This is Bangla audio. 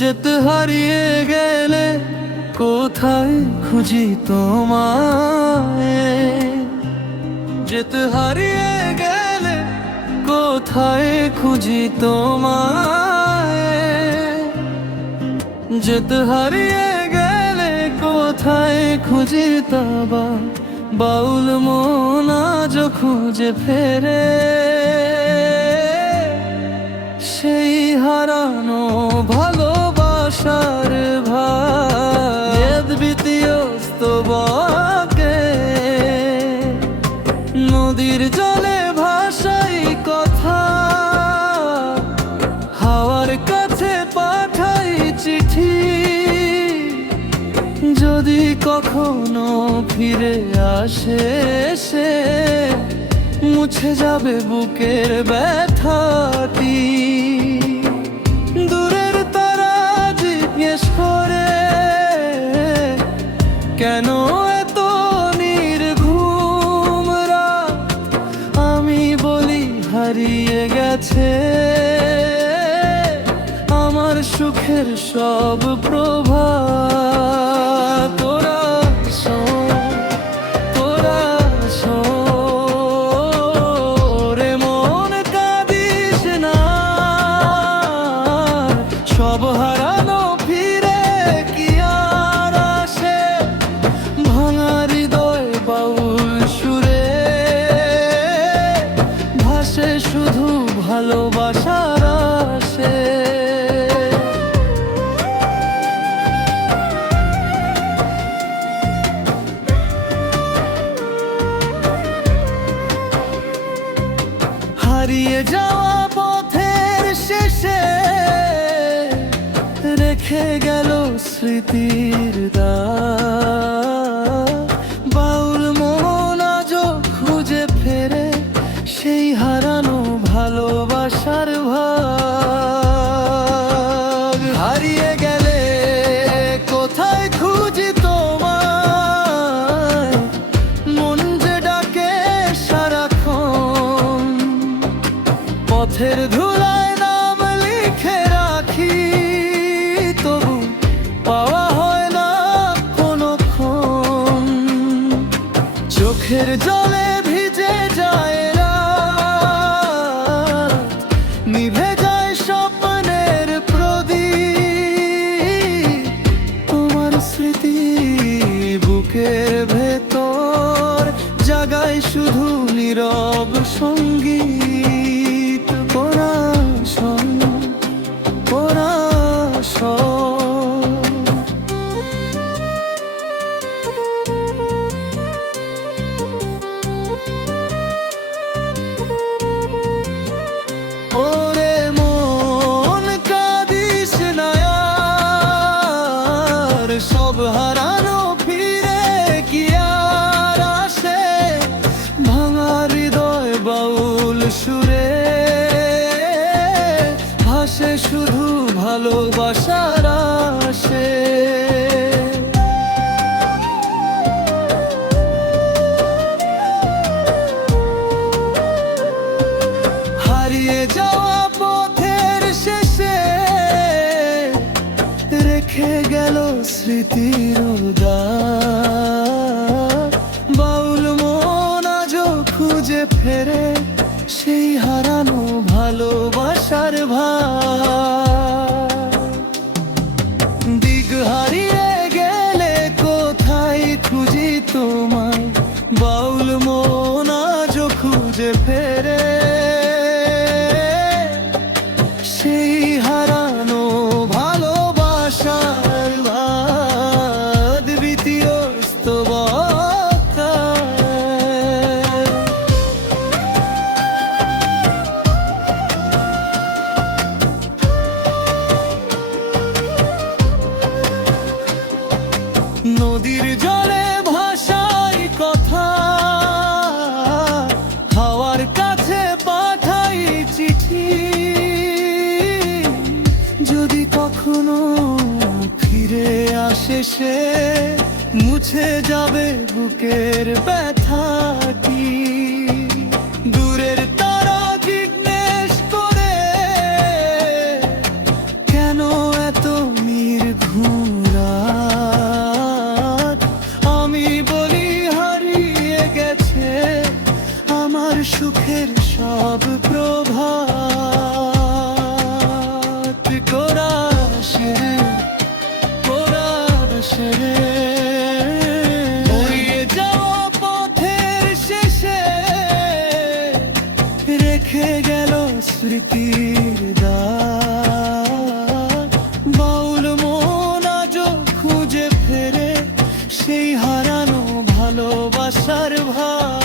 যেতে হারিয়ে গেলে কোথায় খুঁজি তোমায়, যেতে হারিয়ে গেলে কোথায় খুঁজি তোমায়, যেতে হারিয়ে গেলে কোথায় খুঁজি তবা বাউল মন আজ খুঁজে ফেরে সেই হারানো ভালোবাসার ভাব স্তবকে নদীর জলে ভাসাই কথা, হাওয়ার কাছে পাঠাই চিঠি, যদি কখনো ফিরে আসে সে মুছে যাবে বুকের ব্যথাটি। দূরের তারা জিজ্ঞেস করে কেন এত নির্ঘুম রাত, আমি বলি হারিয়ে গেছে আমার সুখের সব প্রভাত। তোরা সব হারানো ফিরে কি আর আসে, ভাঙা হৃদয় বাউল সুরে ভাসে শুধু ভালোবাসার আসে। হারিয়ে যাওয়া পথের শেষে রেখে গেল স্মৃতির দাগ, বাউল মন আজও খুঁজে ফেরে সেই হারানো ভালোবাসার ভাগ। হারিয়ে গেলে কোথায় খুঁজি তোমায়, মন যে ডাকে সারাক্ষণ, পথের ধুলায় নাম লিখে রাখি, তবু পাওয়া হয় না কোনক্ষণ। চোখের জলে ভিজে যায় রাত, নিভে যায় স্বপ্নের প্রদীপ, তোমার স্মৃতি বুকের ভেতর জাগায় শুধু নীরব সঙ্গীত। ওরে মন কাঁদিস না আর, সব হারানো ফিরে কি আর আসে, ভাঙা হৃদয় বাউল সুরে ভাসে শুধু ভালোবাসার আসে। হারিয়ে যাওয়া পথের শেষে রেখে গেল স্মৃতির দাগ, বাউল মন আজও খুঁজে ফেরে সেই হারানো ভালোবাসার ভাগ। দিক হারিয়ে গেলে কোথায় খুঁজি তোমায়, বাউল মন আজও খুঁজে ফেরে সেই হারানো ভালোবাসার ভাগ। দ্বিতীয় স্তবকে নদীর জলে ভাসাই কথা, হাওয়ার কাছে পাঠাই চিঠি, যদি কখনো ফিরে আসে সে মুছে যাবে বুকের ব্যথাটি। দূরের তারা জিজ্ঞেস করে কেন এত নির্ঘুম রাত। আমি বলি হারিয়ে গেছে আমার সুখের সব প্রভাত। কোরাসে কোরাসে বয়ে যাওয়া পথের শেষে রেখে গেল স্মৃতির দাগ। বাউল মন আজও খুঁজে ফেরে সেই হারানো ভালোবাসার ভাগ।